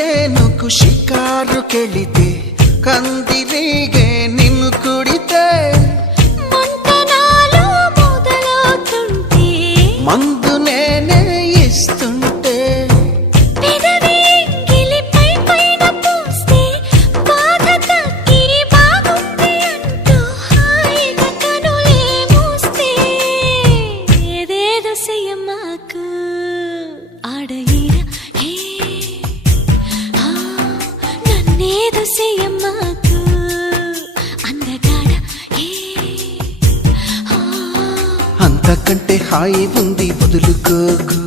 చేనుకు షికారుకెళితే కందిరీగే నిన్ను కుడితే మంతనాలు మొదలవుతుంటే మందు నేనే ఇస్తుంటే పెదవి గిలిపై పైన పూస్తే బాధ తగ్గి బాగుంది అంటూ హాయిగా కనులే మూస్తే ఏదేదో చెయ్యమాకు ఆడ ఈడ హే నన్నేదో చెయ్యమాకు అందగాడ హే అంతకంటే హాయి ఉంది వదులుకోకు